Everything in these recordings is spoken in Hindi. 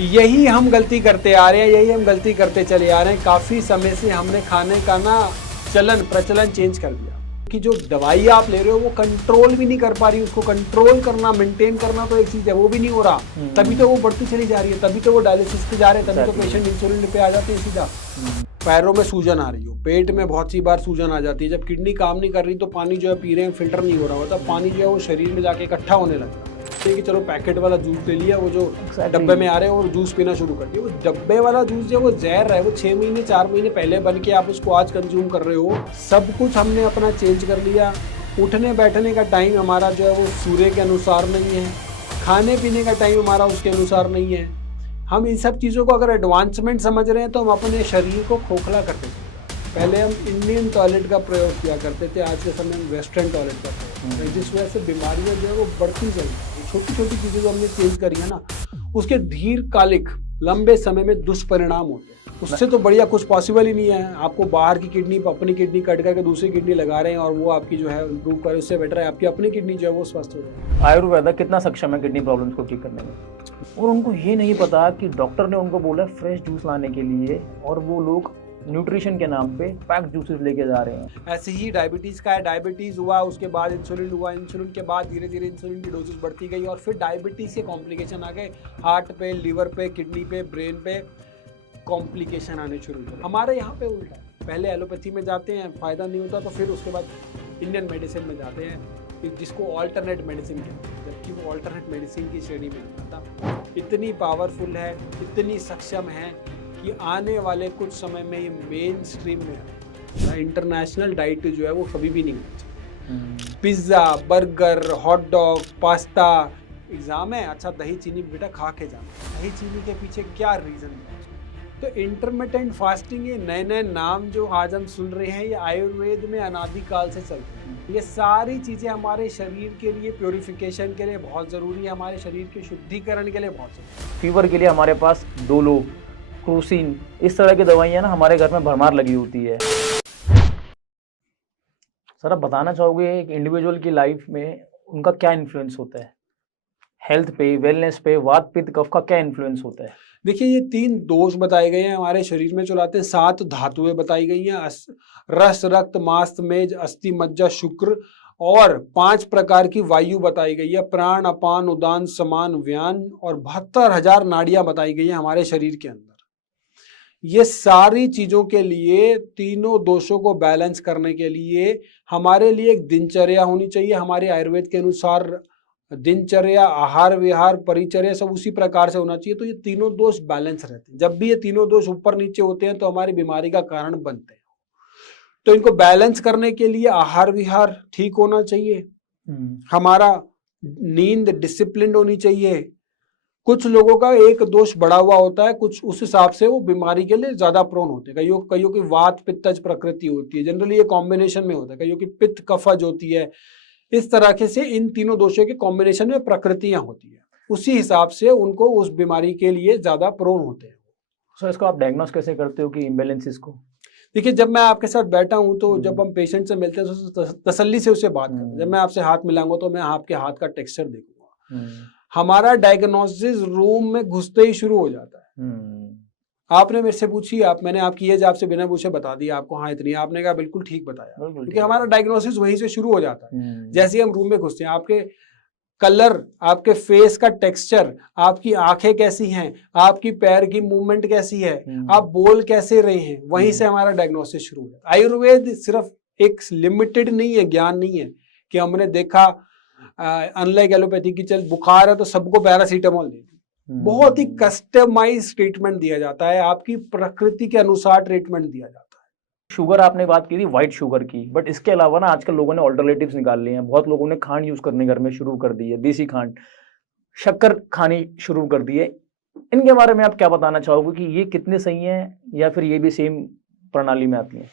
यही हम गलती करते आ रहे हैं, यही हम गलती करते चले आ रहे हैं। काफ़ी समय से हमने खाने का ना प्रचलन चेंज कर दिया कि जो दवाई आप ले रहे हो वो कंट्रोल भी नहीं कर पा रही। उसको कंट्रोल करना, मेंटेन करना तो एक चीज़ है, वो भी नहीं हो रहा। तभी तो वो बढ़ती चली जा रही है, तभी तो वो डायलिसिस पे जा रहे हैं, तभी तो पेशेंट इंसुलिन पे आ जाते हैं सीधा। पैरों में सूजन आ रही हो, पेट में बहुत सी बार सूजन आ जाती है। जब किडनी काम नहीं कर रही तो पानी जो है पी रहे हैं, फिल्टर नहीं हो रहा होता, पानी जो है वो शरीर में जाके इकट्ठा होने लगता है। कि चलो पैकेट वाला जूस ले लिया, वो जो डब्बे में आ रहे हैं और जूस पीना शुरू कर दिया। वो डब्बे वाला जूस जो वो जहर है, वो 6 महीने 4 महीने पहले बन के आप उसको आज कंज्यूम कर रहे हो। सब कुछ हमने अपना चेंज कर लिया। उठने बैठने का टाइम हमारा जो है वो सूर्य के अनुसार नहीं है, खाने पीने का टाइम हमारा उसके अनुसार नहीं है। हम इन सब चीज़ों को अगर एडवांसमेंट समझ रहे हैं तो हम अपने शरीर को खोखला करते थे। पहले हम इंडियन टॉयलेट का प्रयोग किया करते थे, आज के समय में वेस्टर्न टॉयलेट का प्रयोग, जिस वजह से बीमारियां जो है वो बढ़ती चली। छोटी छोटी चीज़ें जो हमने चेंज करी है ना, उसके दीर्घकालिक लंबे समय में दुष्परिणाम होते हैं। उससे तो बढ़िया कुछ पॉसिबल ही नहीं है। आपको बाहर की किडनी, अपनी किडनी कट करके दूसरी किडनी लगा रहे हैं और वो आपकी जो है इम्प्रूव करे, उससे बेटर है आपकी अपनी किडनी जो है वो स्वस्थ हो जाए। आयुर्वेदा कितना सक्षम है किडनी प्रॉब्लम्स को ठीक करने में, और उनको ये नहीं पता कि डॉक्टर ने उनको बोला फ्रेश जूस लाने के लिए और वो लोग न्यूट्रिशन के नाम पे पैक जूसेस लेके जा रहे हैं। ऐसे ही डायबिटीज़ का है, डायबिटीज़ हुआ, उसके बाद इंसुलिन हुआ, इंसुलिन के बाद धीरे धीरे इंसुलिन की डोजेस बढ़ती गई और फिर डायबिटीज़ के कॉम्प्लिकेशन आ गए। हार्ट पे, लिवर पे, किडनी पे, ब्रेन पे कॉम्प्लिकेशन आने शुरू हुए। हमारे यहाँ पे उल्टा है, पहले एलोपैथी में जाते हैं, फ़ायदा नहीं होता तो फिर उसके बाद इंडियन मेडिसिन में जाते हैं, जिसको ऑल्टरनेट मेडिसिन कहते हैं, जबकि वो ऑल्टरनेट मेडिसिन की श्रेणी में नहीं आता। इतनी पावरफुल है, इतनी सक्षम है कि आने वाले कुछ समय में ये मेन स्ट्रीम में है। इंटरनेशनल डाइट जो है वो कभी भी नहीं होना चाहिए। Pizza, burger, hot dog, pasta, exam है, अच्छा दही चीनी बेटा खा के जाना। दही चीनी के पीछे क्या रीज़न है? तो इंटरमिटेंट फास्टिंग, ये नए नए नाम जो आज हम सुन रहे हैं, ये आयुर्वेद में अनादिकाल से चलते हैं। ये सारी चीज़ें हमारे शरीर के लिए, प्योरिफिकेशन के लिए बहुत ज़रूरी है, हमारे शरीर के शुद्धिकरण के लिए बहुत ज़रूरी है। फीवर के लिए हमारे पास डोलो, क्रूसिन, इस तरह की दवाइयाँ ना हमारे घर में भरमार लगी होती है। सर आप बताना चाहोगे एक इंडिविजुअल की लाइफ में उनका क्या इन्फ्लुएंस होता है, हेल्थ पे, वेलनेस पे, वात पित्त कफ का क्या इन्फ्लुएंस होता है? देखिए, ये 3 दोष बताए गए हैं हमारे शरीर में चलाते हैं। 7 धातुएं बताई गई हैं, रस, रक्त, मांस, मेद, अस्थि, मज्जा, शुक्र, और 5 प्रकार की वायु बताई गई है, प्राण, अपान, उदान, समान, व्यान, और 72,000 नाड़ियां बताई गई हैं हमारे शरीर के अंदर। ये सारी चीजों के लिए, तीनों दोषों को बैलेंस करने के लिए हमारे लिए एक दिनचर्या होनी चाहिए। हमारे आयुर्वेद के अनुसार दिनचर्या, आहार विहार, परिचर्या सब उसी प्रकार से होना चाहिए, तो ये तीनों दोष बैलेंस रहते हैं। जब भी ये तीनों दोष ऊपर नीचे होते हैं तो हमारी बीमारी का कारण बनते हैं। तो इनको बैलेंस करने के लिए आहार विहार ठीक होना चाहिए, हमारा नींद डिसिप्लिन होनी चाहिए। कुछ लोगों का एक दोष बढ़ा हुआ होता है, कुछ उस हिसाब से वो बीमारी के लिए ज्यादा प्रोन होते हैं। कईयों की वात पित्तज प्रकृति होती है, जनरली ये कॉम्बिनेशन में होता है। कईयों की पित्त कफज होती है। इस तरह से इन तीनों दोषों के कॉम्बिनेशन में प्रकृतियां होती है, उसी हिसाब से उनको उस बीमारी के लिए ज्यादा प्रोन होते हैं। सर इसको आप डायग्नोस कैसे करते हो कि इम्बैलेंसेस को? देखिए, जब मैं आपके साथ बैठा हूं तो जब हम पेशेंट से मिलते हैं तो तसल्ली से उससे बात करते हैं। जब मैं आपसे हाथ मिलाऊंगा तो मैं आपके हाथ का टेक्सचर देखूंगा। हमारा डायग्नोसिस रूम में घुसते ही शुरू हो जाता है। आपने मेरे से पूछी, मैंने आपकी एज आपसे बिना पूछे बता दी आपको, हाँ इतनी, आपने कहा बिल्कुल ठीक बताया, क्योंकि हमारा डायग्नोसिस वहीं से शुरू हो जाता है। जैसे ही हम रूम में घुसते हैं, आपके कलर, आपके फेस का टेक्सचर, आपकी आंखें कैसी हैं, आपकी पैर की मूवमेंट कैसी है, आप बोल कैसे रहे हैं, वहीं से हमारा डायग्नोसिस शुरू हो जाता है। आयुर्वेद सिर्फ एक लिमिटेड नहीं है, ज्ञान नहीं है कि हमने देखा अनलाइक एलोपैथी की चल बुखार है तो सबको पैरासीटामोल दे दी। बहुत ही कस्टमाइज ट्रीटमेंट दिया जाता है, आपकी प्रकृति के अनुसार ट्रीटमेंट दिया जाता है। शुगर आपने बात की थी व्हाइट शुगर की, बट इसके अलावा ना आजकल लोगों ने ऑल्टरनेटिव्स निकाल लिए हैं। बहुत लोगों ने खांड यूज करने घर में शुरू कर दी है, देसी खांड, शक्कर खानी शुरू कर दी है। इनके बारे में आप क्या बताना चाहोगे कि ये कितने सही हैं या फिर ये भी सेम प्रणाली में आती है?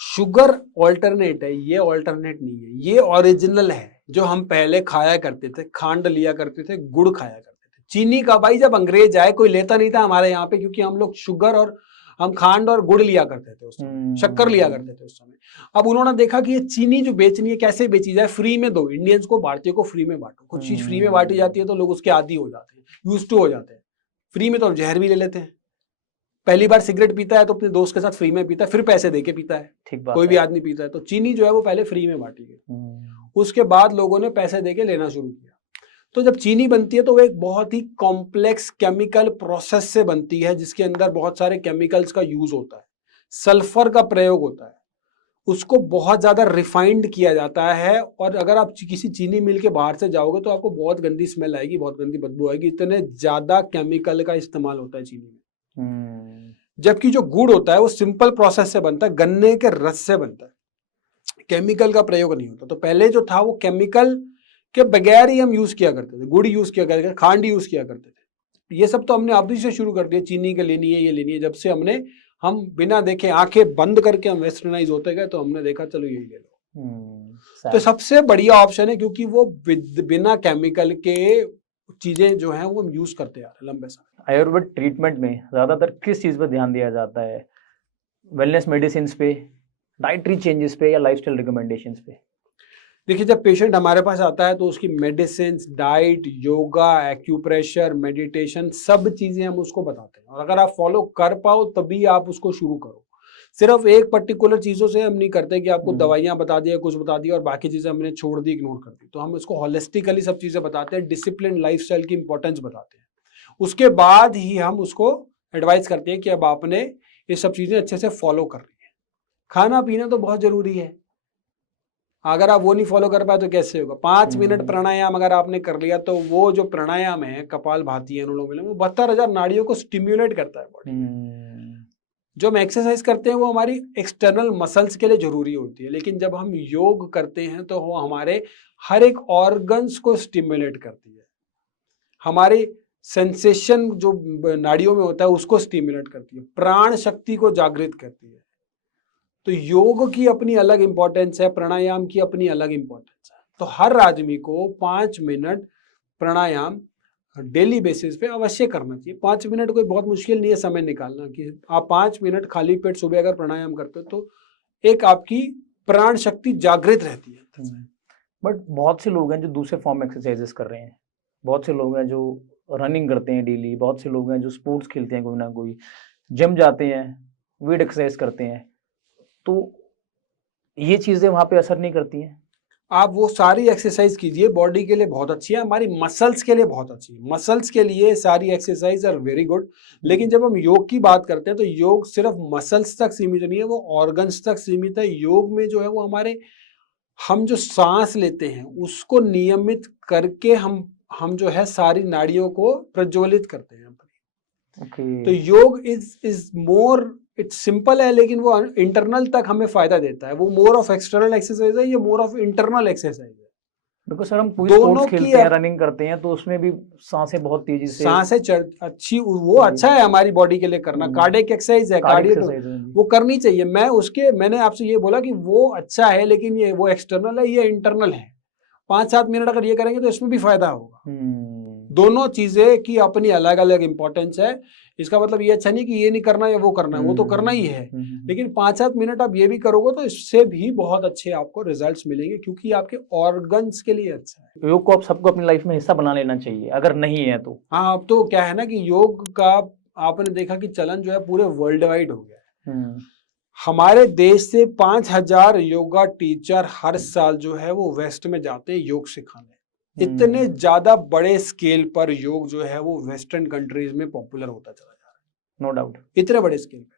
शुगर ऑल्टरनेट है, ये ऑल्टरनेट नहीं है, ये ओरिजिनल है। जो हम पहले खाया करते थे, खांड लिया करते थे, गुड़ खाया करते थे। चीनी का भाई जब अंग्रेज आए कोई लेता नहीं था हमारे यहाँ पे, क्योंकि हम लोग शुगर और हम खांड और गुड़ लिया करते थे उस समय, शक्कर लिया करते थे उस समय। अब उन्होंने देखा कि ये चीनी जो बेचनी है कैसे बेची जाए, फ्री में दो, इंडियंस को, भारतीयों को फ्री में बांटो। कुछ चीज फ्री में बांटी जाती है तो लोग उसके आदी हो जाते हैं, यूज्ड टू हो जाते हैं। फ्री में तो हम जहर भी ले लेते हैं। पहली बार सिगरेट पीता है तो अपने दोस्त के साथ फ्री में पीता है, फिर पैसे दे के पीता है। ठीक बात कोई भी है। आदमी पीता है तो चीनी जो है वो पहले फ्री में बांटी गई, उसके बाद लोगों ने पैसे दे के लेना शुरू किया। तो जब चीनी बनती है तो वो एक बहुत ही कॉम्प्लेक्स केमिकल प्रोसेस से बनती है, जिसके अंदर बहुत सारे केमिकल्स का यूज होता है, सल्फर का प्रयोग होता है, उसको बहुत ज्यादा रिफाइंड किया जाता है। और अगर आप किसी चीनी मिल के बाहर से जाओगे तो आपको बहुत गंदी स्मेल आएगी, बहुत गंदी बदबू आएगी, इतने ज्यादा केमिकल का इस्तेमाल होता है चीनी में। जबकि जो गुड़ होता है वो सिंपल प्रोसेस से बनता है, गन्ने के रस से बनता है, केमिकल का प्रयोग नहीं होता। तो पहले जो था वो केमिकल के बगैर ही हम यूज किया करते थे, गुड़ यूज किया करते थे, खांड यूज किया करते थे। ये सब तो हमने अभी से शुरू कर दिया, चीनी के लेनी है, ये लेनी है। जब से हम बिना देखे आंखें बंद करके हम वेस्टर्नाइज होते गए तो हमने देखा चलो यही ले लो। तो सबसे बढ़िया ऑप्शन है, क्योंकि वो बिना केमिकल के चीजें जो हैं वो हम यूज करते आ रहे हैं लंबे समय। आयुर्वेद ट्रीटमेंट में ज्यादातर किस चीज पर ध्यान दिया जाता है? वेलनेस मेडिसिन पे, डाइटरी चेंजेस पे, या लाइफस्टाइल रिकमेंडेशंस पे? देखिए, जब पेशेंट हमारे पास आता है तो उसकी medicine, diet, yoga, acupressure, meditation, सब चीजें हम उसको बताते हैं। और अगर आप फॉलो कर पाओ तभी आप उसको शुरू करो। सिर्फ एक पर्टिकुलर चीजों से हम नहीं करते कि आपको दवाइयां बता दिया, कुछ बता दिया और बाकी चीजें हमने छोड़ दी, इग्नोर कर दी। तो हम इसको होलिस्टिकली सब चीजें बताते हैं, डिसिप्लिन लाइफस्टाइल की इंपॉर्टेंस बताते हैं। उसके बाद ही हम उसको एडवाइस करते हैं कि अब आपने ये सब चीजें अच्छे से फॉलो करनी है। खाना पीना तो बहुत जरूरी है, अगर आप वो नहीं फॉलो कर पाए तो कैसे होगा। 5 मिनट प्राणायाम अगर आपने कर लिया तो वो जो प्राणायाम है, कपालभाति, अनुलोम विलोम, वो 72,000 नाड़ियों को स्टिम्युलेट करता है बॉडी। जो हम एक्सरसाइज करते हैं वो हमारी एक्सटर्नल मसल्स के लिए जरूरी होती है, लेकिन जब हम योग करते हैं तो वो हमारे हर एक ऑर्गन्स को स्टिम्युलेट करती है, हमारी सेंसेशन जो नाड़ियों में होता है उसको स्टिम्युलेट करती है, प्राण शक्ति को जागृत करती है। तो योग की अपनी अलग इंपॉर्टेंस है, प्राणायाम की अपनी अलग इंपॉर्टेंस है। तो हर आदमी को 5 मिनट प्राणायाम डेली बेसिस पे अवश्य करना चाहिए। 5 मिनट कोई बहुत मुश्किल नहीं है समय निकालना, कि आप 5 मिनट खाली पेट सुबह अगर प्राणायाम करते हो तो एक आपकी प्राण शक्ति जागृत रहती है। बट बहुत से लोग हैं जो दूसरे फॉर्म एक्सरसाइजेस कर रहे हैं, बहुत से लोग हैं जो रनिंग करते हैं डेली, बहुत से लोग हैं जो स्पोर्ट्स खेलते हैं, कोई ना कोई जिम जाते हैं, वेट एक्सरसाइज करते हैं, तो ये चीजें वहां पे असर नहीं करती हैं? आप वो सारी एक्सरसाइज कीजिए, बॉडी के लिए बहुत अच्छी है, हमारी मसल्स के लिए बहुत अच्छी है, मसल्स के लिए सारी एक्सरसाइज आर वेरी गुड। लेकिन जब हम योग की बात करते हैं तो योग सिर्फ मसल्स तक सीमित नहीं है, वो ऑर्गन्स तक सीमित है। योग में जो है वो हम जो सांस लेते हैं उसको नियमित करके हम जो है सारी नाड़ियों को प्रज्वलित करते हैं। तो योग इज मोर, इट्स सिंपल है लेकिन वो इंटरनल तक हमें फायदा देता है। वो मोर ऑफ एक्सटर्नल एक्सरसाइज है, ये मोर ऑफ इंटरनल एक्सरसाइज है। बिल्कुल सर, हम कोई स्पोर्ट्स खेलते हैं, रनिंग करते हैं, तो उसमें भी सांसें बहुत तेजी से, सांसें अच्छी, वो अच्छा है हमारी बॉडी के लिए करना। कार्डियक एक्सरसाइज है, कार्डियो वो करनी चाहिए। मैंने आपसे ये बोला कि वो अच्छा है, लेकिन ये वो एक्सटर्नल है, ये इंटरनल है। 5-7 मिनट अगर ये करेंगे तो इसमें भी फायदा होगा। दोनों चीजें की अपनी अलग अलग इंपॉर्टेंस है। इसका मतलब ये अच्छा नहीं कि ये नहीं करना या वो करना है, वो तो करना ही है, लेकिन 5-7 मिनट आप ये भी करोगे तो इससे भी बहुत अच्छे आपको रिजल्ट्स मिलेंगे, क्योंकि आपके ऑर्गन्स के लिए अच्छा है। योग को आप सबको अपनी लाइफ में हिस्सा बना लेना चाहिए, अगर नहीं है तो। हाँ, अब तो क्या है ना कि योग का आपने देखा कि चलन जो है पूरे वर्ल्ड वाइड हो गया है। हमारे देश से 5,000 योगा टीचर हर साल जो है वो वेस्ट में जाते हैं योग सिखाने। इतने ज्यादा बड़े स्केल पर योग जो है वो वेस्टर्न कंट्रीज में पॉपुलर होता चला जा रहा है, नो डाउट, इतने बड़े स्केल पे।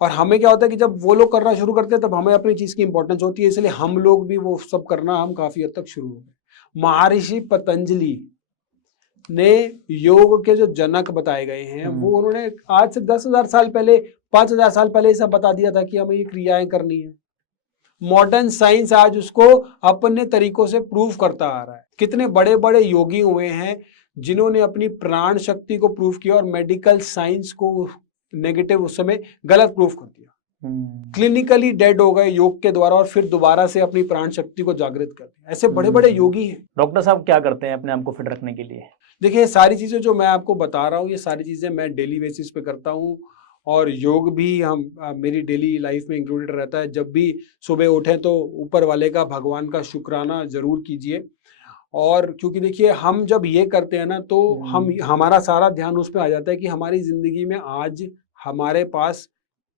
और हमें क्या होता है कि जब वो लोग करना शुरू करते हैं तब हमें अपनी चीज की इंपॉर्टेंस होती है, इसलिए हम लोग भी वो सब करना हम काफी हद तक शुरू हो गए। महर्षि पतंजलि ने योग के जो जनक बताए गए हैं वो उन्होंने आज से 10,000 साल पहले, 5,000 साल पहले सब बता दिया था कि हमें ये क्रियाएं करनी है। मॉडर्न साइंस आज उसको अपने तरीकों से प्रूव करता आ रहा है। कितने बड़े बड़े योगी हुए हैं जिन्होंने अपनी प्राण शक्ति को प्रूव किया और मेडिकल साइंस को नेगेटिव उस समय गलत प्रूफ कर दिया। क्लिनिकली डेड हो गए योग के द्वारा और फिर दोबारा से अपनी प्राण शक्ति को जागृत कर दिया। ऐसे बड़े बड़े योगी हैं। डॉक्टर साहब क्या करते हैं अपने आप को फिट रखने के लिए? देखिए, सारी चीजें जो मैं आपको बता रहा हूँ ये सारी चीजें मैं डेली बेसिस पे करता हूँ, और योग भी मेरी डेली लाइफ में इंक्लूडेड रहता है। जब भी सुबह उठें तो ऊपर वाले का, भगवान का शुक्राना जरूर कीजिए। और क्योंकि देखिए हम जब ये करते हैं ना तो हम हमारा सारा ध्यान उस पर आ जाता है कि हमारी जिंदगी में आज हमारे पास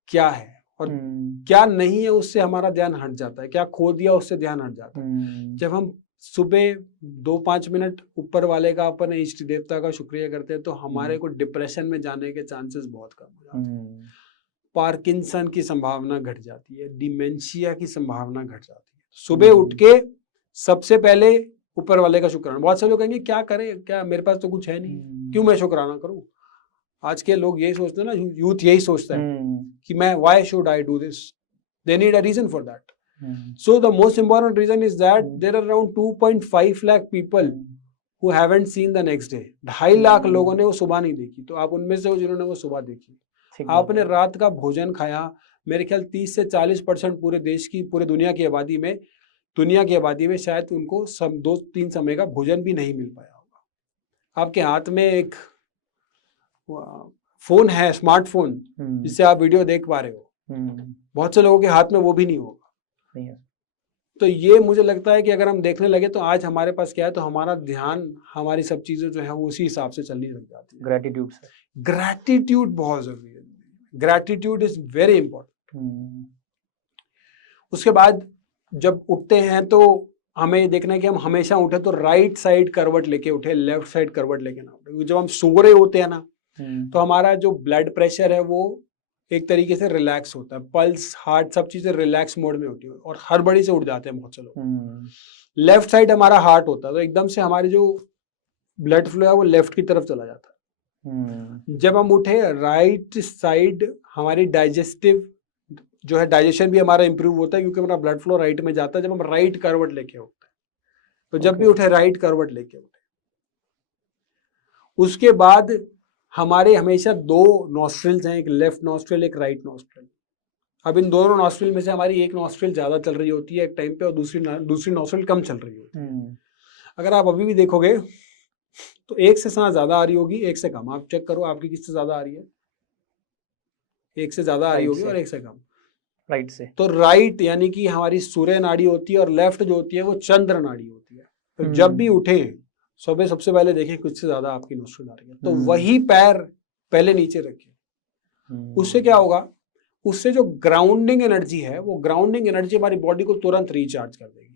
क्या है और क्या नहीं है, उससे हमारा ध्यान हट जाता है, क्या खो दिया उससे ध्यान हट जाता है। जब हम सुबह 2-5 मिनट ऊपर वाले का, अपने इष्ट देवता का शुक्रिया करते हैं तो हमारे को डिप्रेशन में जाने के चांसेस बहुत कम हो जाते हैं। पार्किंसन की संभावना घट जाती है, डिमेंशिया की संभावना घट जाती है। सुबह उठ के सबसे पहले ऊपर वाले का शुक्राना। बहुत से लोग कहेंगे क्या करें, क्या मेरे पास तो कुछ है नहीं, क्यों मैं शुक्राना करूं। आज के लोग यही सोचते हैं ना, यूथ यही सोचता है कि मैं why should I do this, they need a reason for that. So the most important reason is that there are around 2.5 lakh people who haven't seen the next day. 2.5 lakh लोगों ने वो सुबह नहीं देखी, तो आप उनमें से हो जिन्होंने वो सुबह देखी। आपने रात का भोजन खाया, मेरे ख्याल 30 से 40% पूरे देश की, पूरे दुनिया की आबादी में शायद उनको 2-3 समय का भोजन भी नहीं मिल पाया होगा। आपके हाथ में एक फोन है, स्मार्टफोन, जिससे आप वीडियो देख पा रहे हो, बहुत से लोगों के हाथ में वो भी नहीं होगा। तो ये मुझे लगता है कि अगर हम देखने लगे तो आज हमारे पास क्या है, तो हमारा ध्यान, हमारी सब चीजें जो है वो उसी हिसाब से चलनी लग जाती है। ग्रैटिट्यूड बहुत जरूरी है। Gratitude is very important. उसके बाद जब उठते हैं तो हमें देखना है कि हम हमेशा उठे तो राइट साइड करवट लेके उठे, लेफ्ट साइड करवट लेके ना उठे। जब हम सो रहे होते हैं ना तो हमारा जो ब्लड प्रेशर है वो एक तरीके से रिलैक्स होता है, पल्स, हार्ट, सब चीजें रिलैक्स मोड में होती है और हड़बड़ी से उठ जाते हैं बहुत से लोग। लेफ्ट साइड हमारा हार्ट होता है तो एकदम से हमारी जो ब्लड फ्लो है वो लेफ्ट की तरफ चला जाता है। जब हम उठे राइट साइड, हमारी डाइजेस्टिव जो है, डाइजेशन भी हमारा इंप्रूव होता है क्योंकि हमारा ब्लड फ्लो राइट में जाता है जब हम राइट करवट लेके उठते हैं। तो जब भी उठे राइट करवट लेके उठे। उसके बाद हमारे हमेशा 2 नॉस्ट्रिल्स हैं, एक लेफ्ट नॉस्ट्रिल, एक राइट नॉस्ट्रिल। अब इन दोनों नॉस्ट्रिल में से हमारी एक नॉस्ट्रिल ज्यादा चल रही होती है एक टाइम पे और दूसरी नॉस्ट्रिल कम चल रही होती है। अगर आप अभी भी देखोगे तो एक से सांस ज्यादा आ रही होगी, एक से कम। आप चेक करो आपकी किससे ज्यादा आ रही है, एक से ज्यादा आ रही होगी और एक से कम, राइट से। तो राइट यानी कि हमारी सूर्य नाड़ी होती है और लेफ्ट जो होती है वो चंद्र नाड़ी होती है। तो जब भी उठे सुबह सबसे पहले देखें कुछ से ज्यादा आपकी नोस्ट्रिल आ रही है तो वही पैर पहले नीचे रखें। उससे क्या होगा, उससे जो ग्राउंडिंग एनर्जी है वो ग्राउंडिंग एनर्जी हमारी बॉडी को तुरंत रिचार्ज कर देगी।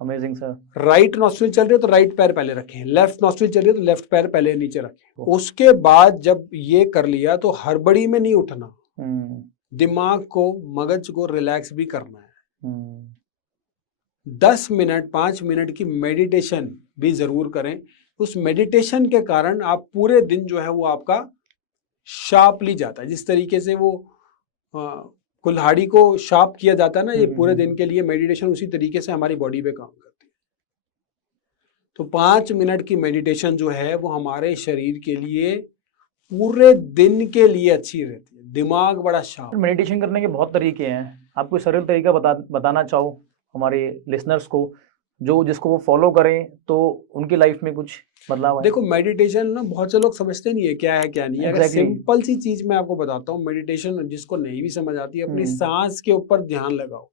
Amazing sir. राइट नॉस्ट्रिल चल रही है तो राइट पैर पहले रखें, लेफ्ट नॉस्ट्रिल चल रही है तो लेफ्ट पैर पहले नीचे रखें। उसके बाद जब ये कर लिया तो हड़बड़ी में नहीं उठना, दिमाग को, मगज को रिलैक्स भी करना है। 10 मिनट 5 मिनट की मेडिटेशन भी जरूर करें। उस मेडिटेशन के कारण आप पूरे दिन जो है वो आपका शार्पली जाता है। जिस तरीके से वो कुल्हाड़ी को शार्प किया जाता है ना, ये पूरे दिन के लिए मेडिटेशन उसी तरीके से हमारी बॉडी पे काम करती है। तो 5 मिनट की मेडिटेशन जो है वो हमारे शरीर के लिए पूरे दिन के लिए अच्छी रहती है, दिमाग बड़ा शार्प। मेडिटेशन करने के बहुत तरीके हैं, आप कोई सरल तरीका बताना चाहो हमारे लिसनर्स को, जो जिसको वो फॉलो करें तो उनकी लाइफ में कुछ बदलाव आए। देखो मेडिटेशन ना बहुत से लोग समझते नहीं है क्या है क्या नहीं है। अगर सिंपल सी चीज मैं आपको बताता हूँ, मेडिटेशन जिसको नहीं भी समझ आती है, अपनी सांस के ऊपर ध्यान लगाओ।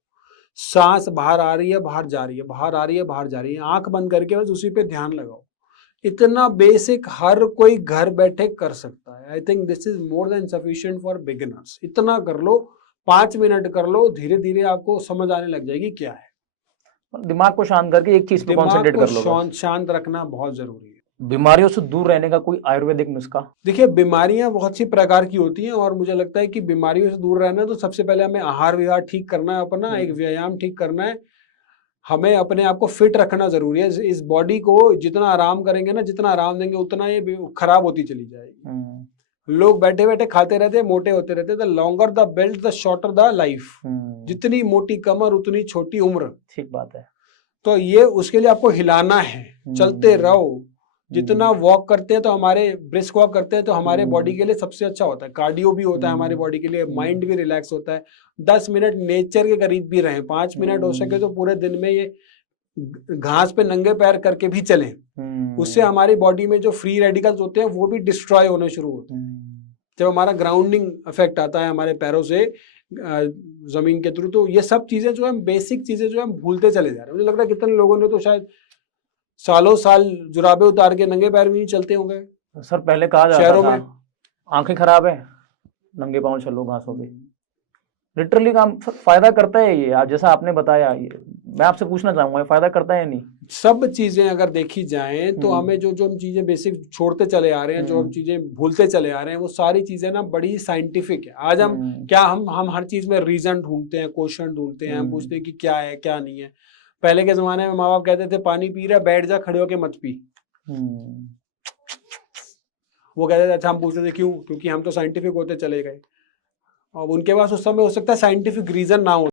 सांस बाहर आ रही है, बाहर जा रही है, बाहर आ रही है, बाहर जा रही है, आंख बंद करके बस उसी पे ध्यान लगाओ। इतना बेसिक हर कोई घर बैठे कर सकता है। I think this is more than sufficient for beginners. इतना कर लो, 5 मिनट कर लो, धीरे धीरे आपको समझ आने लग जाएगी क्या है। दिमाग को शांत करके एक चीज पे कॉन्सेंट्रेट कर लो। शांत रखना बहुत जरूरी है। बीमारियों से दूर रहने का कोई आयुर्वेदिक नुस्खा? देखिए बीमारियां बहुत सी प्रकार की होती हैं और मुझे लगता है कि बीमारियों से दूर रहना है तो सबसे पहले हमें आहार विहार ठीक करना है, अपना एक व्यायाम ठीक करना है। हमें अपने आप को फिट रखना जरूरी है। इस बॉडी को जितना आराम करेंगे ना, जितना आराम देंगे उतना ये खराब होती चली जाएगी। लोग बैठे बैठे खाते रहते, मोटे होते रहते। The longer the belt the shorter the life. जितनी मोटी कमर उतनी छोटी उम्र। ठीक बात है। तो ये उसके लिए आपको हिलाना है, चलते रहो। जितना वॉक करते हैं तो हमारे ब्रिस्क वॉक करते हैं तो हमारे बॉडी के लिए सबसे अच्छा होता है। कार्डियो भी होता है हमारी बॉडी के लिए, माइंड भी रिलैक्स होता है। 10 मिनट नेचर के करीब भी रहें, 5 मिनट हो सके तो पूरे दिन में ये घास पे नंगे पैर करके भी चलें। उससे हमारी बॉडी में जो फ्री रेडिकल्स होते हैं वो भी डिस्ट्रॉय होने शुरू होते हैं। जब हमारा ग्राउंडिंग इफेक्ट आता है हमारे पैरों से, जमीन के थ्रू। तो ये सब चीजें जो है, बेसिक चीजें जो है हम भूलते चले जा रहे हैं। मुझे लगता है कितने लोगों ने तो शायद सालों साल जुराबे उतार के नंगे पैर भी नहीं चलते होंगे सर पहले कहा जाता शहरों था में। आंखें खराब है नंगे पांव चलो घासों पे, लिटरली काम सर फायदा करता है ये, आज जैसा आपने बताया ये मैं आपसे पूछना चाहूंगा, ये फायदा करता है या नहीं? सब चीजें अगर देखी जाएं तो हमें जो जो हम चीजें बेसिक छोड़ते चले आ रहे हैं, जो हम चीजें भूलते चले आ रहे हैं, वो सारी चीजें ना बड़ी साइंटिफिक है। आज हम क्या हम हर चीज में रीजन ढूंढते हैं, क्वेश्चन ढूंढते हैं, हम पूछते हैं कि क्या है क्या नहीं है। पहले के जमाने में माँ बाप कहते थे पानी पी रहा बैठ जा, खड़े होके मत पी। वो कहते थे अच्छा, हम पूछते थे क्यों, क्योंकि हम तो साइंटिफिक होते चले गए। अब उनके पास उस समय हो सकता है साइंटिफिक रीजन ना हो।